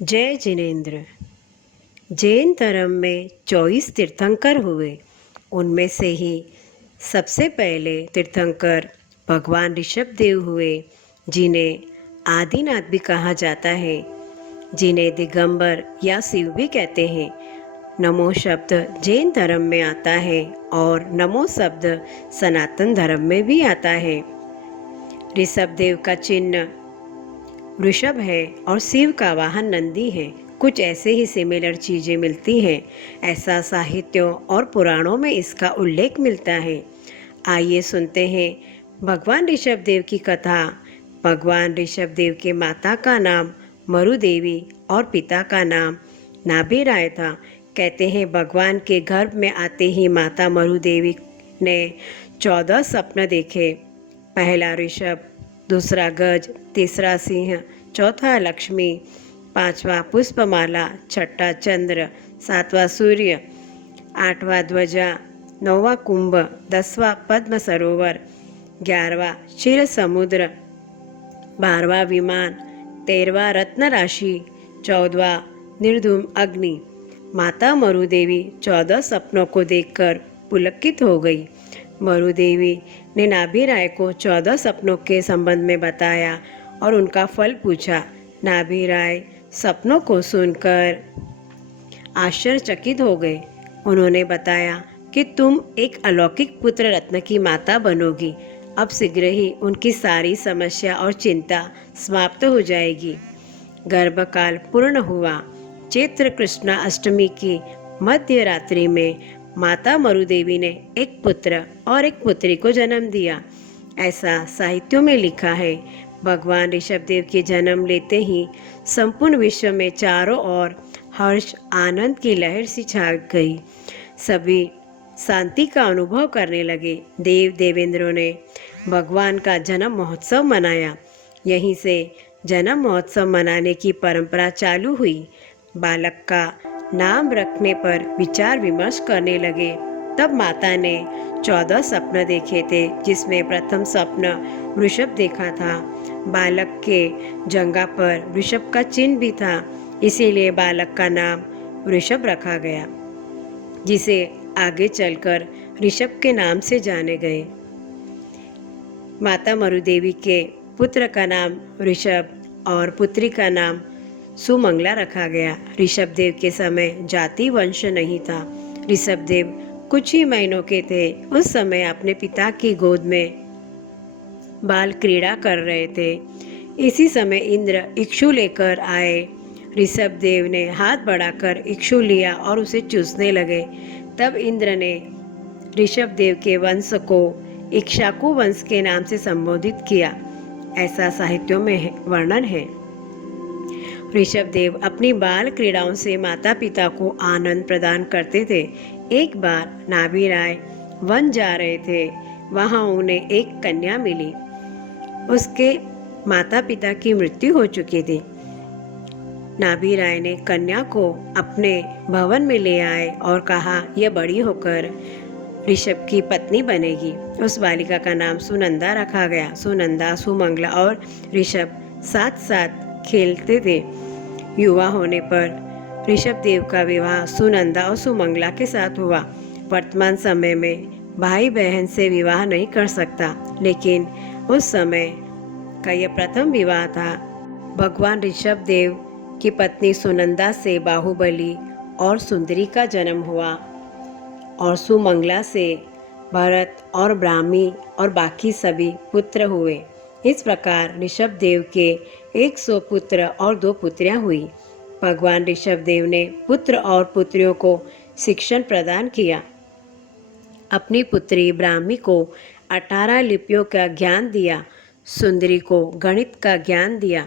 जय जिनेन्द्र। जैन धर्म में 24 तीर्थंकर हुए। उनमें से ही सबसे पहले तीर्थंकर भगवान ऋषभ देव हुए, जिन्हें आदिनाथ भी कहा जाता है, जिन्हें दिगंबर या शिव भी कहते हैं। नमो शब्द जैन धर्म में आता है और नमो शब्द सनातन धर्म में भी आता है। ऋषभ देव का चिन्ह वृषभ है और शिव का वाहन नंदी है। कुछ ऐसे ही सिमिलर चीज़ें मिलती हैं, ऐसा साहित्यों और पुराणों में इसका उल्लेख मिलता है। आइए सुनते हैं भगवान ऋषभ देव की कथा। भगवान ऋषभ देव के माता का नाम मरु देवी और पिता का नाम नाभि राय था। कहते हैं भगवान के गर्भ में आते ही माता मरु देवी ने 14 स्वप्न देखे। पहला ऋषभ, दूसरा गज, तीसरा सिंह, चौथा लक्ष्मी, पांचवा पुष्पमाला, छठा चंद्र, सातवां सूर्य, आठवां ध्वजा, नौवां कुंभ, 10वां पद्म सरोवर, 11वां क्षीर समुद्र, 12वां विमान, 13वां रत्न राशि, 14वां निर्धूम अग्नि। माता मरु देवी 14 सपनों को देखकर पुलकित हो गई। मरु देवी ने नाभि राय को 14 सपनों के संबंध में बताया और उनका फल पूछा। नाभि राय सपनों को सुनकर आश्चर्यचकित हो गए। उन्होंने बताया कि तुम एक अलौकिक पुत्र रत्न की माता बनोगी। अब शीघ्र ही उनकी सारी समस्या और चिंता समाप्त हो जाएगी। गर्भकाल पूर्ण हुआ। चैत्र कृष्णा अष्टमी की मध्य रात्रि में माता मरु देवी ने एक पुत्र और एक पुत्री को जन्म दिया। ऐसा साहित्यों में लिखा है। भगवान ऋषभ देव के जन्म लेते ही संपूर्ण विश्व में चारों ओर हर्ष आनंद की लहर सी छा गई। सभी शांति का अनुभव करने लगे। देव देवेंद्रों ने भगवान का जन्म महोत्सव मनाया। यहीं से जन्म महोत्सव मनाने की परंपरा चालू हुई। बालक का नाम रखने पर विचार विमर्श करने लगे। तब माता ने 14 स्वप्न देखे थे, जिसमें प्रथम स्वप्न वृषभ देखा था। बालक के जंघा पर वृषभ का चिन्ह भी था, इसीलिए बालक का नाम वृषभ रखा गया, जिसे आगे चलकर ऋषभ के नाम से जाने गए। माता मरु देवी के पुत्र का नाम ऋषभ और पुत्री का नाम सुमंगला रखा गया। ऋषभ देव के समय जाति वंश नहीं था। ऋषभ देव कुछ ही महीनों के थे। उस समय अपने पिता की गोद में बाल क्रीड़ा कर रहे थे। इसी समय इंद्र इक्षु लेकर आए। ऋषभ देव ने हाथ बढ़ाकर इक्षु लिया और उसे चूसने लगे। तब इंद्र ने ऋषभ देव के वंश को इक्ष्वाकु वंश के नाम से संबोधित किया। ऐसा साहित्यों में वर्णन है। ऋषभ देव अपनी बाल क्रीड़ाओं से माता पिता को आनंद प्रदान करते थे। एक बार नाभि राय वन जा रहे थे। वहां उन्हें एक कन्या मिली। उसके माता पिता की मृत्यु हो चुकी थी। नाभि राय ने कन्या को अपने भवन में ले आए और कहा, यह बड़ी होकर ऋषभ की पत्नी बनेगी। उस बालिका का नाम सुनंदा रखा गया। सुनंदा, सुमंगला और ऋषभ साथ साथ खेलते थे। युवा होने पर ऋषभ देव का विवाह सुनंदा और सुमंगला के साथ हुआ। वर्तमान समय में भाई बहन से विवाह नहीं कर सकता, लेकिन उस समय का यह प्रथम विवाह था। भगवान ऋषभ देव की पत्नी सुनंदा से बाहुबली और सुंदरी का जन्म हुआ और सुमंगला से भरत और ब्राह्मी और बाकी सभी पुत्र हुए। इस प्रकार ऋषभ देव के 100 पुत्र और 2 पुत्रियां हुई। भगवान ऋषभ देव ने पुत्र और पुत्रियों को शिक्षण प्रदान किया। अपनी पुत्री ब्राह्मी को 18 लिपियों का ज्ञान दिया। सुंदरी को गणित का ज्ञान दिया।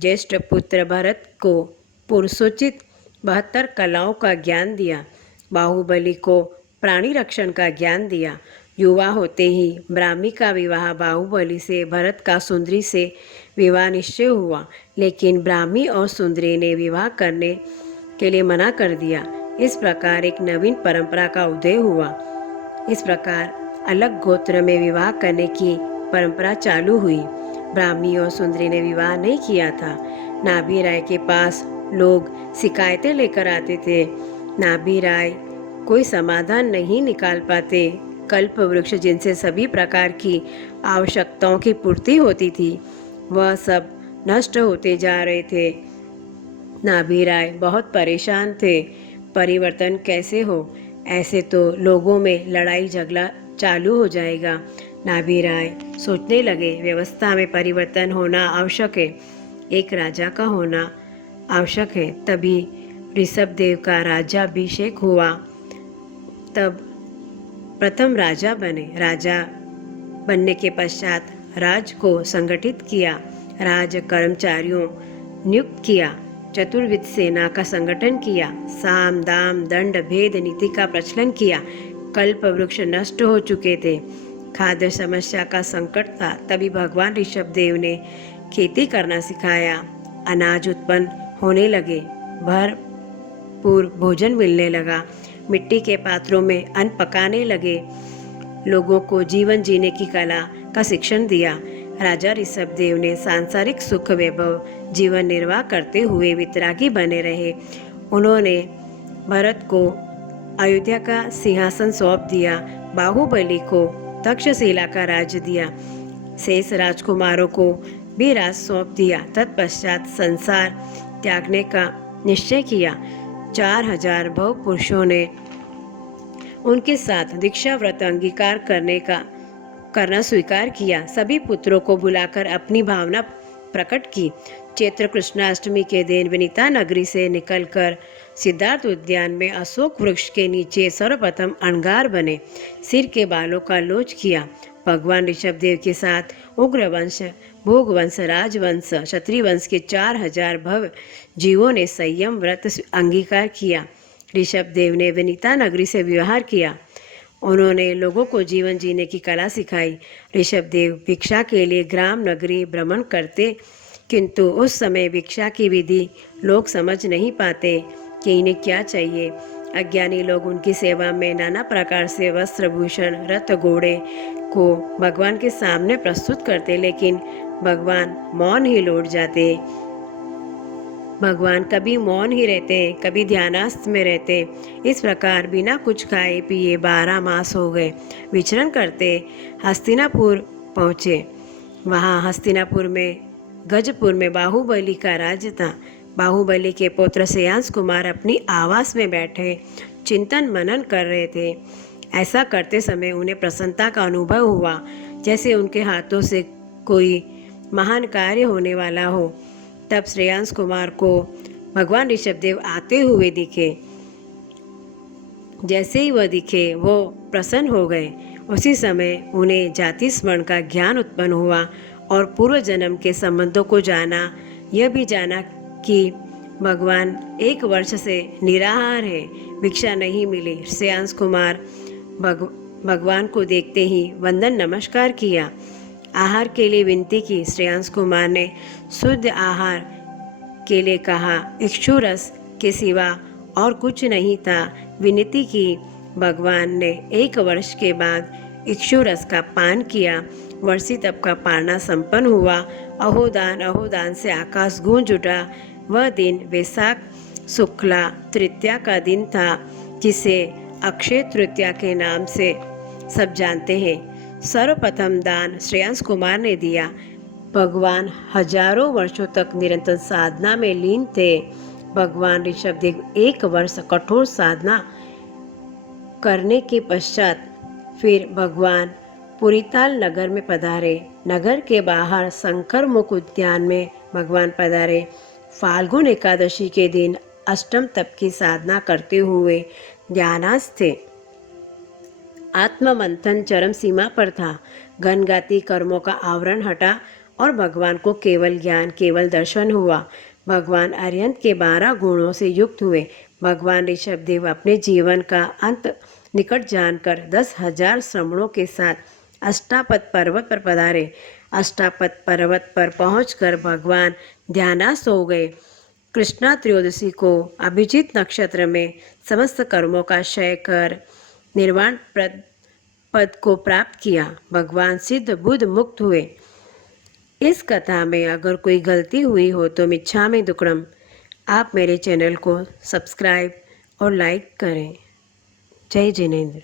ज्येष्ठ पुत्र भरत को पुरुषोचित 72 कलाओं का ज्ञान दिया। बाहुबली को प्राणी रक्षण का ज्ञान दिया। युवा होते ही ब्राह्मी का विवाह बाहुबली से, भरत का सुंदरी से विवाह निश्चय हुआ, लेकिन ब्राह्मी और सुंदरी ने विवाह करने के लिए मना कर दिया। इस प्रकार एक नवीन परंपरा का उदय हुआ। इस प्रकार अलग गोत्र में विवाह करने की परंपरा चालू हुई। ब्राह्मी और सुंदरी ने विवाह नहीं किया था। नाभि राय के पास लोग शिकायतें लेकर आते थे। नाभि राय कोई समाधान नहीं निकाल पाते। कल्प वृक्ष जिनसे सभी प्रकार की आवश्यकताओं की पूर्ति होती थी, वह सब नष्ट होते जा रहे थे। नाभि राय बहुत परेशान थे। परिवर्तन कैसे हो? ऐसे तो लोगों में लड़ाई झगड़ा चालू हो जाएगा। नाभि राय सोचने लगे, व्यवस्था में परिवर्तन होना आवश्यक है, एक राजा का होना आवश्यक है। तभी ऋषभदेव का राज्याभिषेक हुआ। तब प्रथम राजा बने। राजा बनने के पश्चात राज को संगठित किया, राज कर्मचारियों नियुक्त किया, चतुर्विध सेना का संगठन किया, साम दाम दंड भेद नीति का प्रचलन किया। कल्प वृक्ष नष्ट हो चुके थे, खाद्य समस्या का संकट था। तभी भगवान ऋषभदेव ने खेती करना सिखाया। अनाज उत्पन्न होने लगे, भरपूर भोजन मिलने लगा, मिट्टी के पात्रों में अन्न पकाने लगे, लोगों को जीवन जीने की कला का शिक्षण दिया। राजा ऋषभदेव ने सांसारिक सुख वैभव जीवन निर्वाह करते हुए वितरागी बने रहे। उन्होंने भरत को अयोध्या का सिंहासन सौंप दिया, बाहुबली को तक्षशिला का राज्य दिया, शेष राजकुमारों को भी राज सौंप दिया। तत्पश्चात संसार त्यागने का निश्चय किया। 4000 भव पुरुषों ने उनके साथ दीक्षा व्रत अंगीकार करना स्वीकार किया। सभी पुत्रों को बुलाकर अपनी भावना प्रकट की। चैत्र कृष्णाष्टमी के दिन विनीता नगरी से निकलकर सिद्धार्थ उद्यान में अशोक वृक्ष के नीचे सर्वप्रथम अणगार बने, सिर के बालों का लोच किया। भगवान ऋषभदेव के साथ उग्रवंश, भोगवंश, राजवंश, क्षत्रिय वंश के 4000 भव जीवों ने संयम व्रत अंगीकार किया। ऋषभदेव ने विनीता नगरी से व्यवहार किया। उन्होंने लोगों को जीवन जीने की कला सिखाई। ऋषभदेव भिक्षा के लिए ग्राम नगरी भ्रमण करते, किंतु उस समय भिक्षा की विधि लोग समझ नहीं पाते कि इन्हें क्या चाहिए। अज्ञानी लोग उनकी सेवा में नाना प्रकार से वस्त्र, भूषण, रथ, घोड़े को भगवान के सामने प्रस्तुत करते, लेकिन भगवान मौन ही लौट जाते। भगवान कभी मौन ही रहते, कभी ध्यानास्थ में रहते। इस प्रकार बिना कुछ खाए पिए 12 मास हो गए। विचरण करते हस्तिनापुर पहुँचे। वहाँ हस्तिनापुर में गजपुर में बाहुबली का राज्य था। बाहुबली के पुत्र श्रेयांश कुमार अपनी आवास में बैठे चिंतन मनन कर रहे थे। ऐसा करते समय उन्हें प्रसन्नता का अनुभव हुआ, जैसे उनके हाथों से कोई महान कार्य होने वाला हो। तब श्रेयांश कुमार को भगवान ऋषभदेव आते हुए दिखे। जैसे ही वह दिखे, वो प्रसन्न हो गए। उसी समय उन्हें जाति स्मरण का ज्ञान उत्पन्न हुआ और पूर्व जन्म के संबंधों को जाना। यह भी जाना कि भगवान 1 वर्ष से निराहार है, भिक्षा नहीं मिली। श्रेयांश कुमार भगवान को देखते ही वंदन नमस्कार किया, आहार के लिए विनती की। श्रेयांश कुमार ने शुद्ध आहार के लिए कहा। इक्षु रस के सिवा और कुछ नहीं था। विनती की। भगवान ने 1 वर्ष के बाद इक्षु रस का पान किया। वर्षी तप का पारना संपन्न हुआ। अहोदान से आकाश गूंज उठा। वह दिन वैशाख शुक्ला तृतीया का दिन था, जिसे अक्षय तृतीया के नाम से सब जानते हैं। सर्वप्रथम दान श्रेयांश कुमार ने दिया। भगवान हजारों वर्षों तक निरंतर साधना में लीन थे। भगवान ऋषभदेव 1 वर्ष कठोर साधना करने के पश्चात फिर भगवान पुरीताल नगर में पधारे। नगर के बाहर शंकर मुख उद्यान में भगवान पधारे। फाल्गुन एकादशी के दिन अष्टम तप की साधना करते हुए ध्यानास्थ थे। आत्ममंथन चरम सीमा पर था। घनघाती कर्मों का आवरण हटा और भगवान को केवल ज्ञान, केवल दर्शन हुआ। भगवान अरिहंत के 12 गुणों से युक्त हुए। भगवान ऋषभदेव अपने जीवन का अंत निकट जानकर 10,000 श्रमणों के साथ अष्टापद पर्वत पर पधारे। अष्टापद पर्वत पर पहुंचकर भगवान ध्यानास्थ हो गए। कृष्णा त्रयोदशी को अभिजीत नक्षत्र में समस्त कर्मों का क्षय कर निर्वाण पद को प्राप्त किया। भगवान सिद्ध बुद्ध मुक्त हुए। इस कथा में अगर कोई गलती हुई हो तो मिच्छामि दुक्कडम। आप मेरे चैनल को सब्सक्राइब और लाइक करें। जय जिनेंद्र।